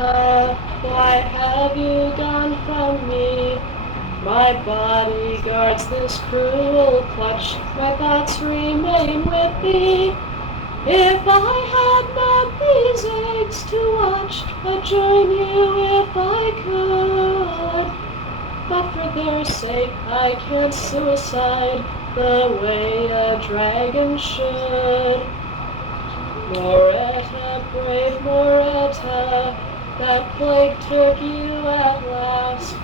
Why have you gone from me? My body guards this cruel clutch, my thoughts remain with thee. If I had not these eggs to watch, I'd join you if I could. But for their sake I can't suicide the way a dragon should. Moretta, brave Moretta, that plague took you at last.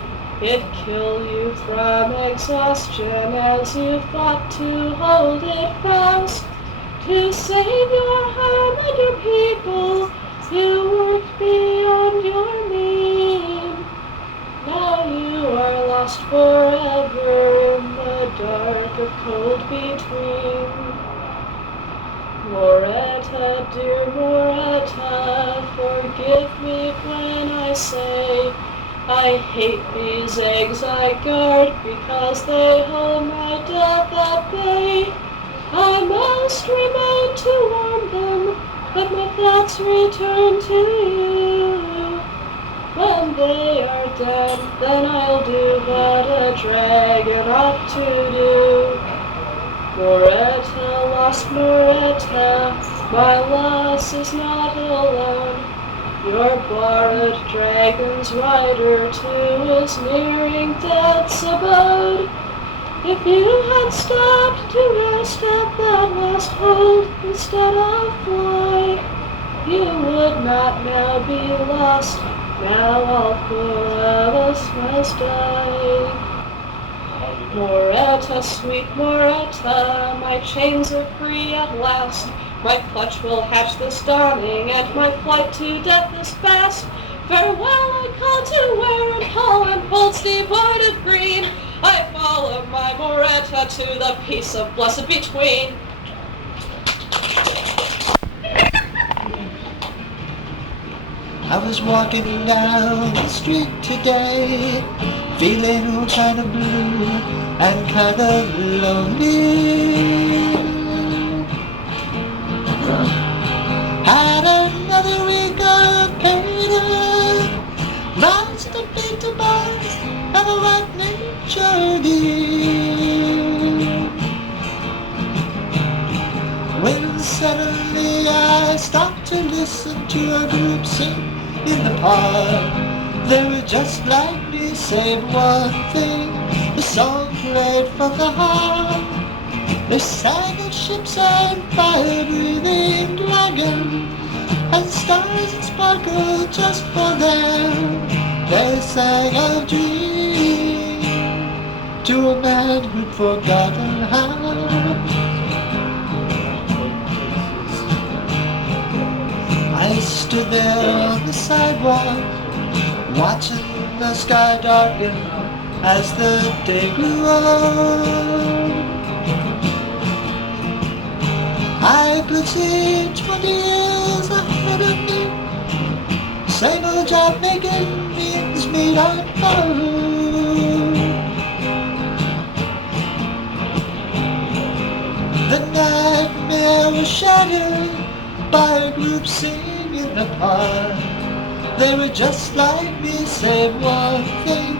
It killed you from exhaustion as you fought to hold it fast. To save your home and your people, you worked beyond your mean. Now you are lost forever in the dark of cold between. Moretta, dear Moretta, forgive me when I say I hate these eggs I guard because they hold my death at bay. I must remain to warm them, but my thoughts return to you. When they are dead, then I'll do what a dragon ought to do. Moretta, lost Moretta, my loss is not alone. Your borrowed dragon's rider too is nearing death's abode. If you had stopped to rest at that last hold instead of fly, you would not now be lost. Now all four of us must die. Moretta, sweet Moretta, my chains are free at last. My clutch will hatch this dawning, and my flight to death is fast. Farewell I call to where and hall and folds devoid of green. I follow my Moretta to the peace of blessed between. I was walking down the street today, feeling kind of blue and kind of lonely. Had another week of catering, lost a bit of buzz and a white journey. When suddenly I stopped to listen to a group sing in the park. They were just like me, save one thing. The song played from the heart. They sang of ships and fire-breathing dragons, and stars that sparkled just for them. They sang of dreams to a man who'd forgotten how. I stood there on the sidewalk, watching the sky darken as the day grew on. I could see 20 years ahead of me. Same old job making means meet on road. The nightmare was shattered by a group singing in the park. They were just like me, save one thing.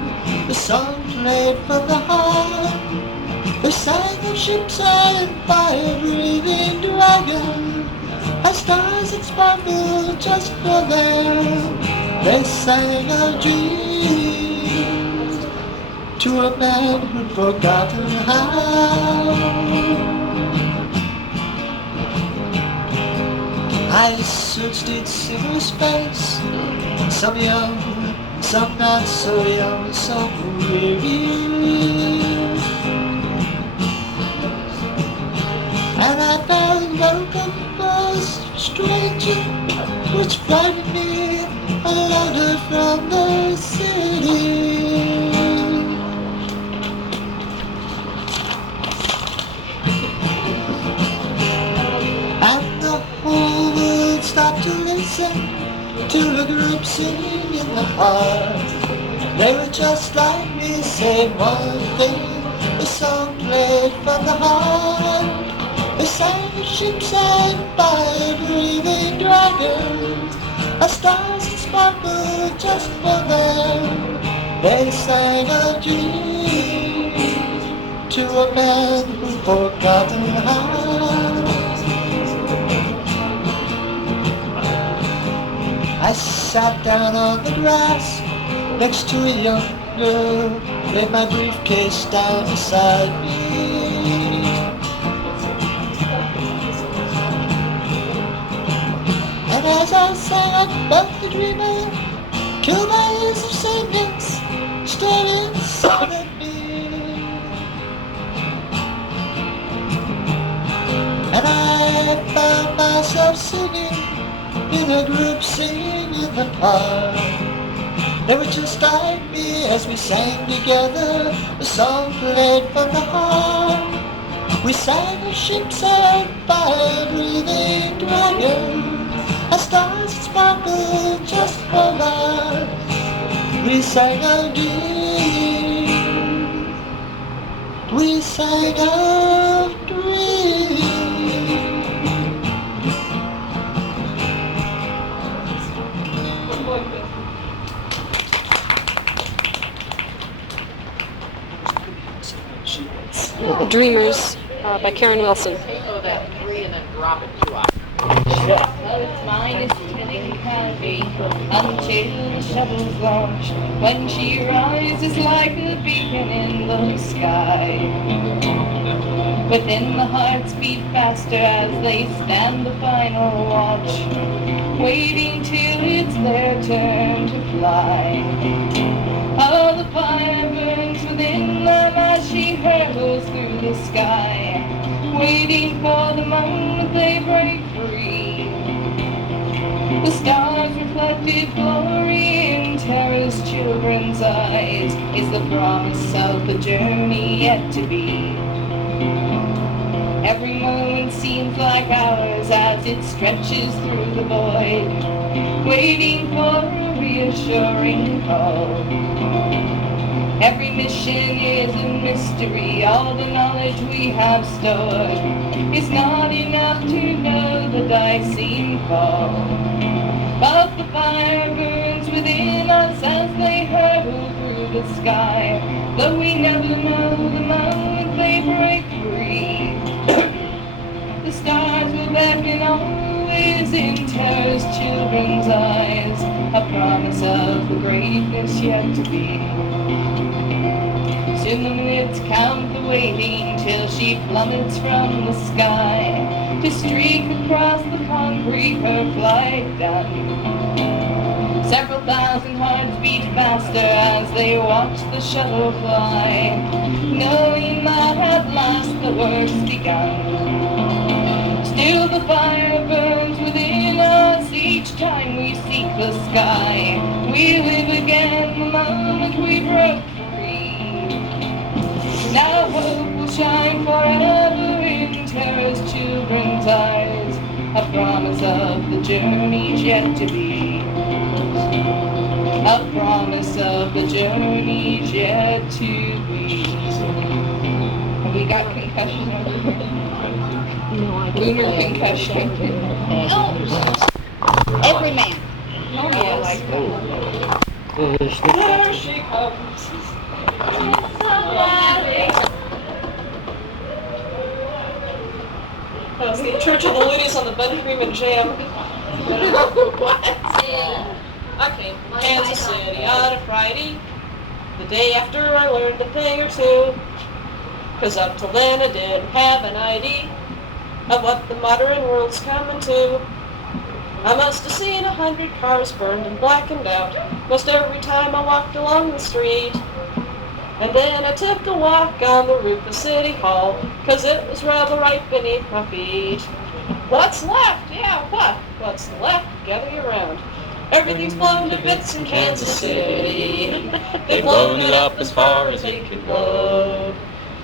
The song played from the heart. They sang of ships and fire-breathing dragons, and stars that sparkled just for them. They sang of dreams to a man who'd forgotten how. I searched its inner space, some young, some not so young, some weary. And I found welcome first stranger, which frightened me a letter from the city. And the whole world stopped to listen to a group singing in the park. They were just like me, save one thing. The song played from the heart. They sang of ships and fire-breathing dragons, A stars that sparkled just for them. They sang a dream to a man who'd forgotten how. I sat down on the grass next to a young girl, laid my briefcase down beside me. And as I sang about the dreamer, killed by years of sadness, stood inside of me. And I found myself singing in a group, singing in the park. They were just like me as we sang together, a song played from the heart. We sang a ship's out by a breathing dragon, a stars that sparkled just for love. We sang a dream, we sang a dream. Dreamers by Karen Wilson. Oh, that 3 and then drop it 2 out. Its mind is telling candy until the shuttles launch. When she rises like a beacon in the sky. Within the hearts beat faster as they stand the final watch, waiting till it's their turn to fly. All the fire burns within them as she hurtles through the sky, waiting for the moment they break free. The stars' reflected glory in terror's children's eyes is the promise of the journey yet to be. Every moment seems like hours as it stretches through the void, waiting for a reassuring call. Every mission is a mystery, all the knowledge we have stored is not enough to know the dicey fall. But the fire burns within us as they hurtle through the sky, though we never know the moment they break free. The stars will beckon always in terror's children's eyes, a promise of the greatness yet to be. Soon the minutes count the waiting till she plummets from the sky, to streak across the concrete her flight done. Several thousand hearts beat faster as they watch the shuttle fly, knowing that at last the work's begun. Still the fire burns within us each time we seek the sky. We live again the moment we broke free. Now hope will shine forever in terror's children's eyes, a promise of the journey's yet to be. A promise of the journey's yet to be. Have we got concussion over here? No idea. Lunar concussion. Every man. Oh, yes. There she comes. That was the Church of the Ladies on the Buttercream and Jam. I came from Kansas City on a Friday, the day after I learned a thing or two. 'Cause up till then I didn't have an idea of what the modern world's coming to. I must have seen 100 cars burned and blackened out most every time I walked along the street. And then I took a walk on the roof of City Hall, 'cause it was rubble right beneath my feet. What's left? Yeah, what? What's left? Gather you around. Everything's blown to bits in Kansas City. They've blown it up as far as it could blow.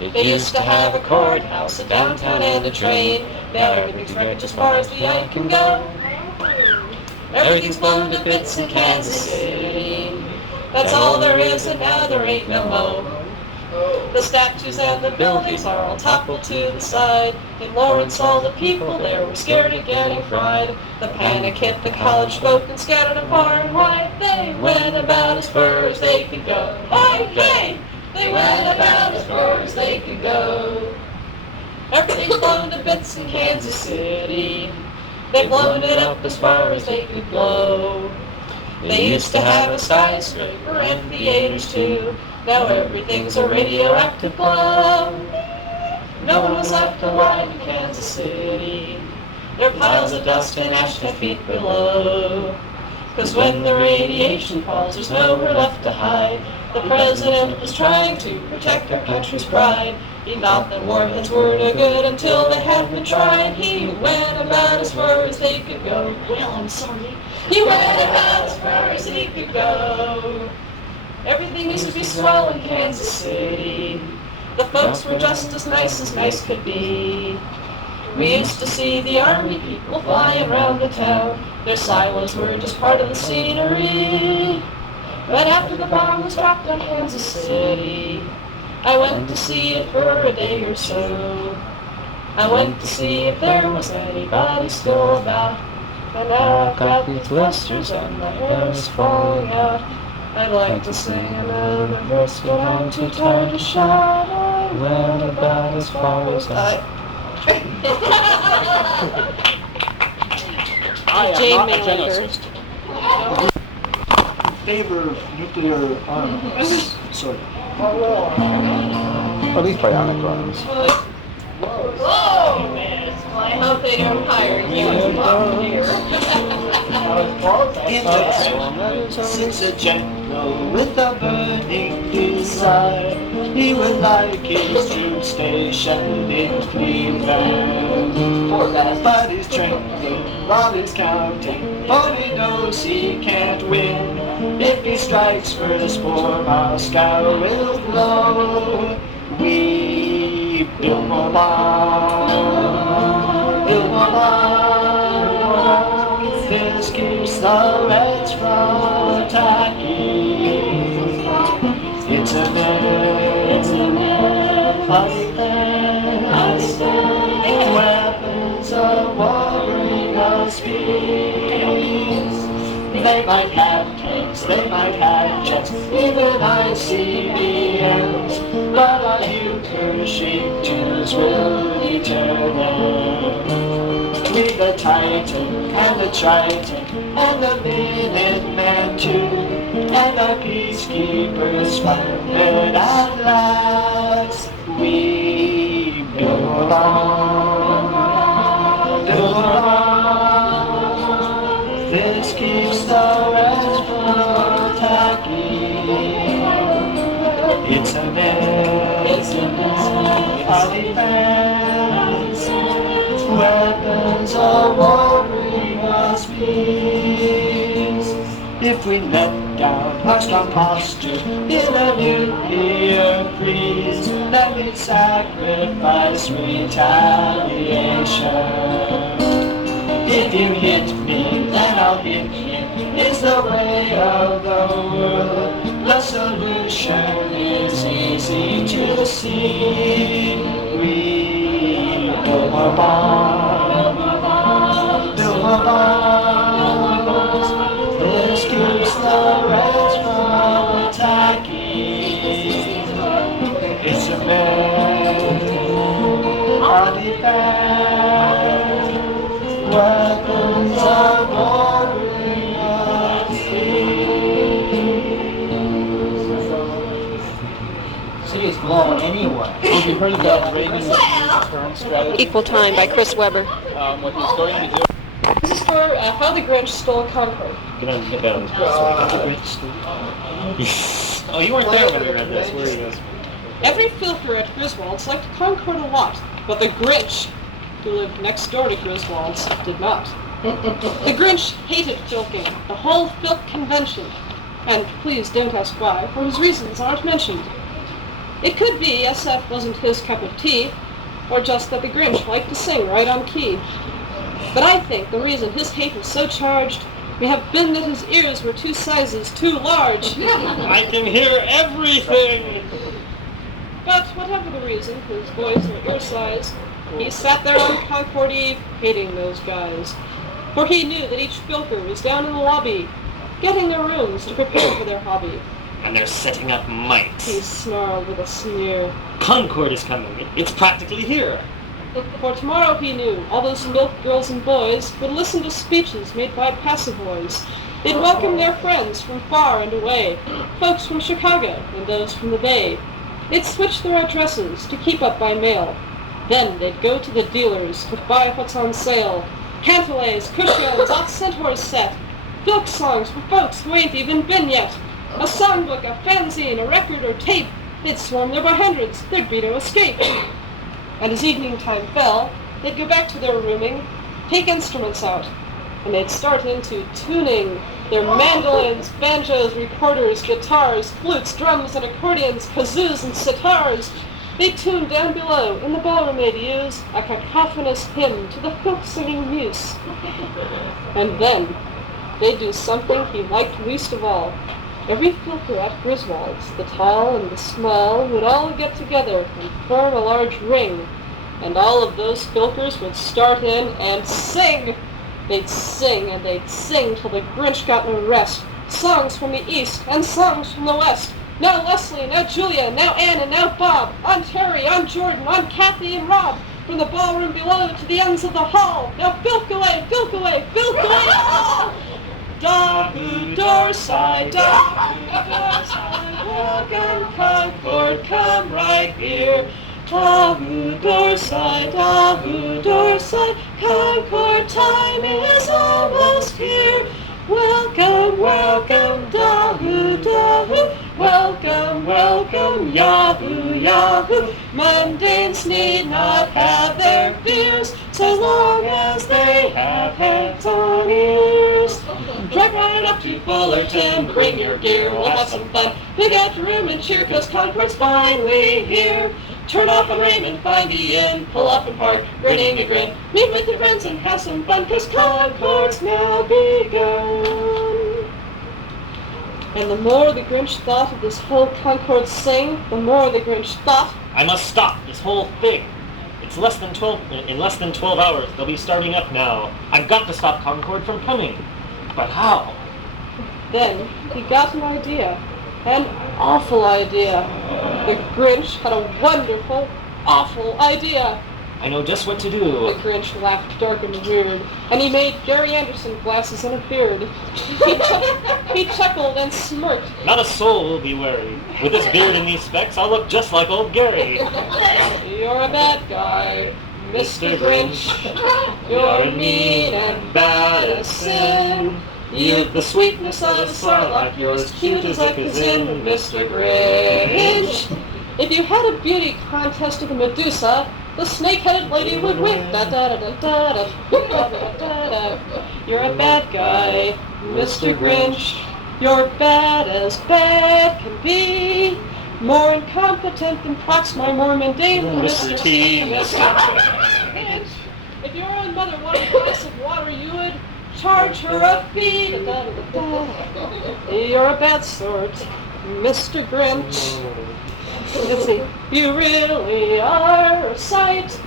They used to have a courthouse, a downtown, and a train. Now everything's wrecked as far as the eye can go. Everything's blown to bits in Kansas City. That's all there is, and now there ain't no more. The statues and the buildings are all toppled to the side. In Lawrence, all the people there were scared of getting fried. The panic hit the college folk and scattered them far and wide. They went about as far as they could go. Hey! They went about as far as they could go. Everything's blown to bits in Kansas City. They've blown it up as far as they could blow. They used to have a skyscraper and theaters too. Now everything's a radioactive glow. No one was left alive in Kansas City. There are piles of dust and ash 10 feet below. 'Cause when the radiation falls, there's nowhere left to hide. The president was trying to protect our country's pride. He thought that warheads were no good until they had been tried. He went about as far as they could go. Well, I'm sorry. He went about as far as he could go. Everything used to be swell in Kansas City. The folks were just as nice could be. We used to see the army people flying around the town. Their silos were just part of the scenery. But after the bomb was dropped on Kansas City, I went to see it for a day or so. I went to see if there was anybody still about. And now I've got these blisters and my hair is falling out. I'd like to sing another verse, but I'm too tired to shout. I went about as far as I Jane not a Maylander. geneticist. Favor of nuclear arms. Sorry. At least bionic arms. Whoa, man, it's my Humping Empire. You Sits a general with a burning desire. He would like his troops stationed in Cleveland. But he's trembling while he's counting, for he knows he can't win. If he strikes first for Moscow will blow. We build more bombs, build more bombs. This keeps the Reds from attacking. It's a myth, funny things. Weapons of war bring us peace. They might have tanks, they might have jets, even ICBMs, but our Hiroshima will deter them. We the Titan and the Triton and the Minuteman too, and our peacekeepers funded at last. We build more bombs, build more bombs. This keeps the Reds from attacking. It's a myth, our defense. Weapons of war bring us peace. If we let down our strong posture in a nuclear freeze, then we'd sacrifice retaliation. If you hit me, then I'll hit you. It's the way of the world. The solution is easy to see. We build more bombs, build more bombs. This keeps the Reds from attacking. It's a myth, our defense. Weapons of war bring us peace. City's blown anyway. Have you heard about Reagan's term strategy? Equal Time by Chris Webber. What he's going to do. This is for How the Grinch Stole Concord. Get down this Oh, you weren't there when we read this. Where are you? Every filker at Griswold's liked Concord a lot, but the Grinch, who lived next door to Griswold's, did not. The Grinch hated filking, the whole filk convention, and please don't ask why, for his reasons aren't mentioned. It could be SF wasn't his cup of tea, or just that the Grinch liked to sing right on key. But I think the reason his hate was so charged may have been that his ears were 2 sizes too large. I can hear everything! But whatever the reason, his boys were ear size, he sat there on Concord Eve, hating those guys. For he knew that each filker was down in the lobby, getting their rooms to prepare for their hobby. And they're setting up mics. He snarled with a sneer. Concord is coming. It's practically here. For tomorrow, he knew, all those milk girls and boys would listen to speeches made by passavoys. They'd welcome their friends from far and away, folks from Chicago and those from the Bay. They'd switch their addresses to keep up by mail. Then they'd go to the dealers to buy what's on sale. Cantillets, cushions, off Centaur's set. Filk songs for folks who ain't even been yet. A songbook, a fanzine, a record or tape. They'd swarm there by hundreds. There'd be no escape. And as evening time fell, they'd go back to their rooming, take instruments out, and they'd start into tuning their mandolins, banjos, recorders, guitars, flutes, drums, and accordions, kazoos, and sitars. They'd tune down below in the ballroom they'd use a cacophonous hymn to the Filk singing muse. And then they'd do something he liked least of all. Every filker at Griswold's, the tall and the small, would all get together and form a large ring, and all of those filkers would start in and sing. They'd sing and they'd sing till the Grinch got no rest. Songs from the East and songs from the West. Now Leslie, now Julia, now Ann, and now Bob. On Terry, on Jordan, on Kathy and Rob. From the ballroom below to the ends of the hall. Now Filk away, Filk away, Filk away all! Dahoo Doorside, welcome Concord, come right here. Dahoo Doorside, Concord, time is almost here. Welcome, welcome, Dahoo, Dahoo, welcome, welcome, Yahoo, Yahoo. Mundanes need not have their fears, so long as they have hands on ears. Drive right up to Fullerton, bring your gear, we'll have some fun. Pick out your room and cheer, 'cause Concord's finally here. Turn off on Raymond, find the inn, pull up and park, grinning a grin. Meet with your friends and have some fun, 'cause Concord's now begun. And the more the Grinch thought of this whole Concord sing, the more the Grinch thought, I must stop this whole thing. It's in less than 12 hours. They'll be starting up now. I've got to stop Concord from coming. But how? Then he got an idea. An awful idea. The Grinch had a wonderful, awful idea. I know just what to The do. Grinch laughed dark and weird, and he made Gary Anderson glasses and a beard. He chuckled and smirked. Not a soul will be worried. With this beard and these specs, I'll look just like old Gary. You're a bad guy, Mr. Grinch. You're mean and bad as sin. You've the sweetness of a sarlacc, you're as cute as a cuisine, Mr. Grinch. If you had a beauty contest with a Medusa, the snake-headed lady would win. Da-da-da-da-da-da. You're a bad guy, Mr. Grinch. You're bad as bad can be. More incompetent than Proxmar, more mundane than Mr. T. Mr. Grinch. If your own mother wanted a glass of water, you would charge her a fee. Da-da-da-da. You're a bad sort, Mr. Grinch. Let's see. You really are a sight.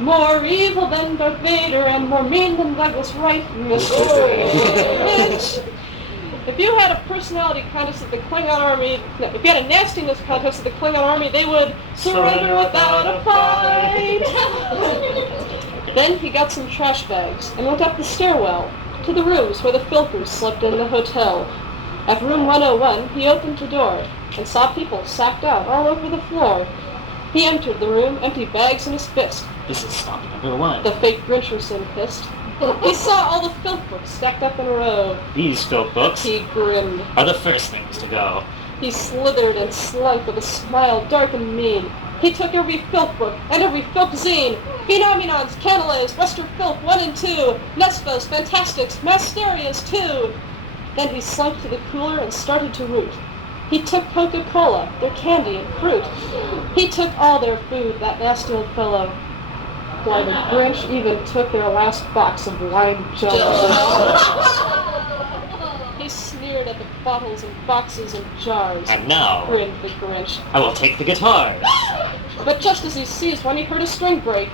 More evil than Darth Vader and more mean than Douglas Wright, Mr. Grinch. If you had a personality contest at the Klingon Army, if you had a nastiness contest at the Klingon Army, they would surrender without a fight. Then he got some trash bags and went up the stairwell to the rooms where the Filkers slept in the hotel. At room 101, he opened the door and saw people sacked out all over the floor. He entered the room, empty bags in his fist. This is stop number one. The fake Grincherson hissed. He saw all the Filk books stacked up in a row. These Filk books He grinned. are the first things to go. He slithered and slunk with a smile dark and mean. He took every Filk book and every Filk zine. Phenomenons, Canelés, Wester Filk 1 and 2, Nespos, Fantastics, Masterias too. Then he slunk to the cooler and started to root. He took Coca-Cola, their candy and fruit. He took all their food, that nasty old fellow. Why, the Grinch even took their last box of wine jello. He always sneered at the bottles and boxes and jars. And now, Grinned the Grinch. I will take the guitars. But just as he seized one, he heard a string break.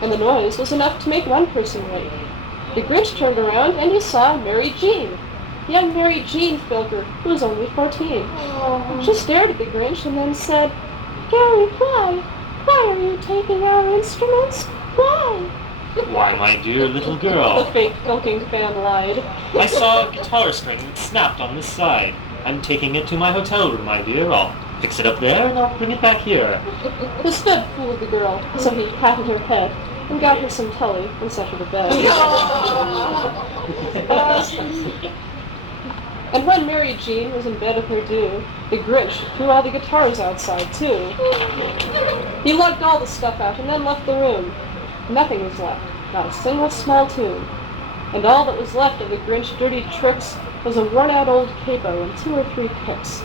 And the noise was enough to make one person wake. The Grinch turned around and he saw Mary Jean. Young Mary Jean Filker, who was only 14. She stared at the Grinch and then said, "Gary, why? Why are you taking our instruments? Why?" Why, my dear little The girl, fake Filking fan lied. I saw a guitar string that snapped on this side. I'm taking it to my hotel room, my dear. I'll fix it up there and I'll bring it back here. The stud fooled the girl, so he patted her head and got her some telly and sent her to bed. And when Mary Jean was in bed with her due, the Grinch threw all the guitars outside, too. He lugged all the stuff out and then left the room. Nothing was left, not a single small tune. And all that was left of the Grinch's dirty tricks was a worn-out old capo and 2 or 3 picks.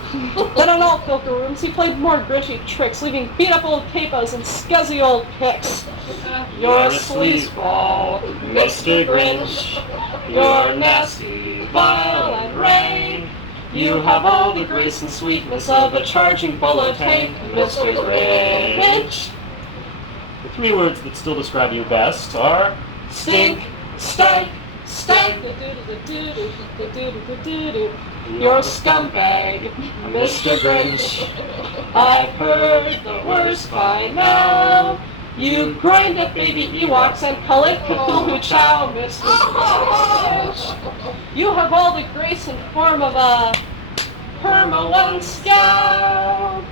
Then on all Filker rooms he played more Grinchy tricks, leaving beat-up old capos and scuzzy old picks. You're a sleazeball, Mr. Grinch. You're nasty, vile, and rain. You have all the grace and sweetness of a charging bullet tank, Mr. Grinch. The 3 words that still describe you best are Stink, stank, stank. You're a scumbag, Mr. Grinch. I've heard the worst by now. You grind up baby Ewoks and call it Cthulhu Chow, Mr. Grinch. You have all the grace and form of a Perma-1 scout.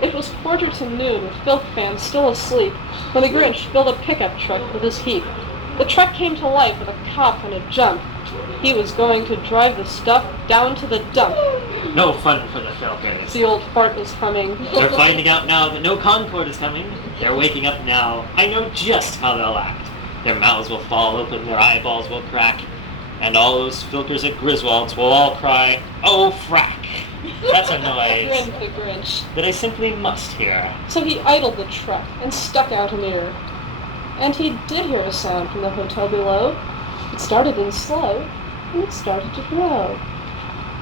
It was 1:45 with Filk fans still asleep when the Grinch filled a pickup truck with his heap. The truck came to life with a cough and a jump. He was going to drive the stuff down to the dump. no fun for the Falcons. The old fart was humming. They're finding out now that no Concord is coming. They're waking up now. I know just how they'll act. Their mouths will fall open, their eyeballs will crack, and all those Filkers at Griswold's will all cry, "Oh, frack!" That's a noise Grinned the Grinch. that I simply must hear. So he idled the truck and stuck out an ear. And he did hear a sound from the hotel below. It started in slow, and it started to grow.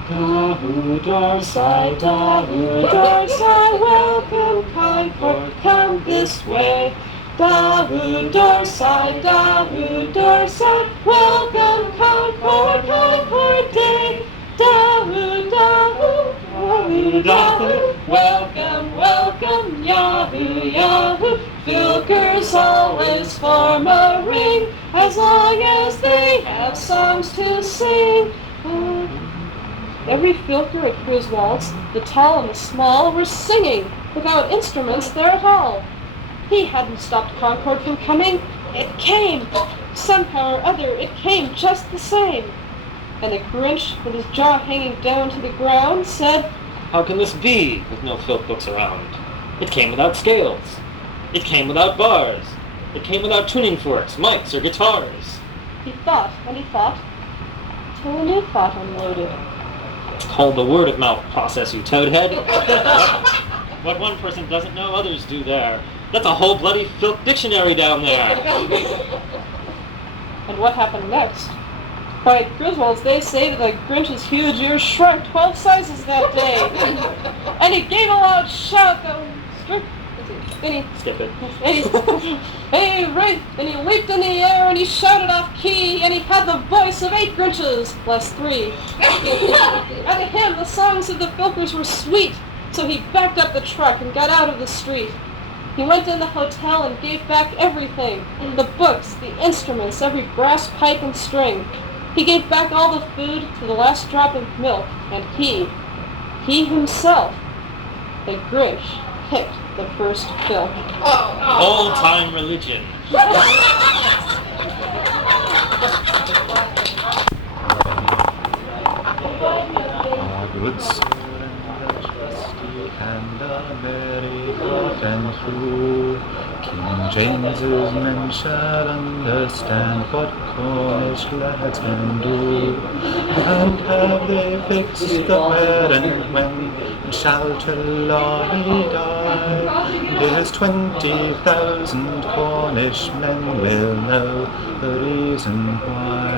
Dahoo, Darside, Dahoo, Darside, welcome, Concord, come this way. Dahoo, Darside, Dahoo, Darside, welcome, Concord, Concord Day. Dahoo, Dahoo, Dahoo, Dahoo, welcome, welcome, Yahoo, Yahoo. Filkers always form a ring, as long as they have songs to sing. Every Filker at Griswold's, the tall and the small, were singing, without instruments there at all. He hadn't stopped Concord from coming. It came. Somehow or other, it came just the same. And the Grinch, with his jaw hanging down to the ground, said, How can this be, with no Filk books around? It came without scales. It came without bars. It came without tuning forks, mics, or guitars. He thought, and he thought, till a new thought unloaded. It's called the word-of-mouth process, you toadhead. What one person doesn't know, others do there. That's a whole bloody Filk dictionary down there. And what happened next? Why, at Griswold's they say that the Grinch's huge ears shrunk 12 sizes that day. And he gave a loud shout that was... Skip it. And he leaped in the air and he shouted off key and he had the voice of 8 Grinches, plus 3. And to him the songs of the Filkers were sweet, so he backed up the truck and got out of the street. He went in the hotel and gave back everything, the books, the instruments, every brass pipe and string. He gave back all the food to the last drop of milk, and he himself, the Grinch, picked the first Filk. Old-time religion. A good sir and a trusty and a merry heart and true. King James's men shall understand what Cornish lads can do. And have they fixed the where and when, and shall Trelawney die? There's 20,000 Cornish men will know the reason why.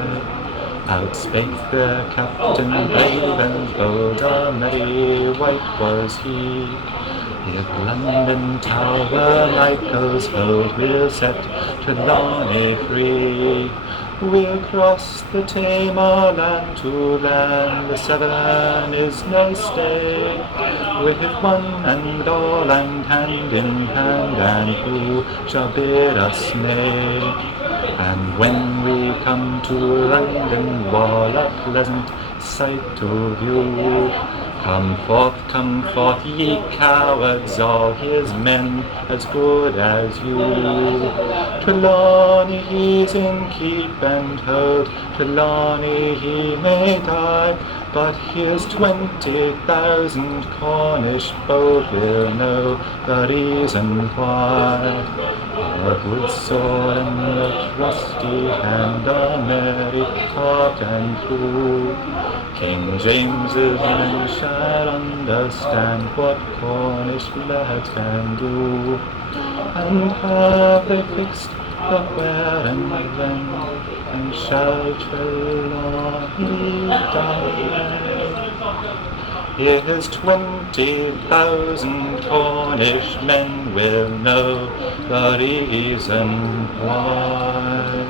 Outspake their captain brave and bold, a merry wight was he. If London Tower Michael's hold, we'll set Trelawney free. We'll cross the Tamar land to land the Severn is no stay. With one and all and hand in hand, and who shall bid us nay? And when we come to London Wall, a pleasant sight to view. Come forth, ye cowards, all his men as good as you. Trelawney he's in keep and hold, Trelawney he may die, but his 20,000 Cornish bold will know the reason why. A good sword and a trusty hand, a merry heart and true. King James's men shall understand what Cornish lads can do. And have they fixed the where and when, and shall Trelawney die? His 20,000 Cornish men will know the reason why.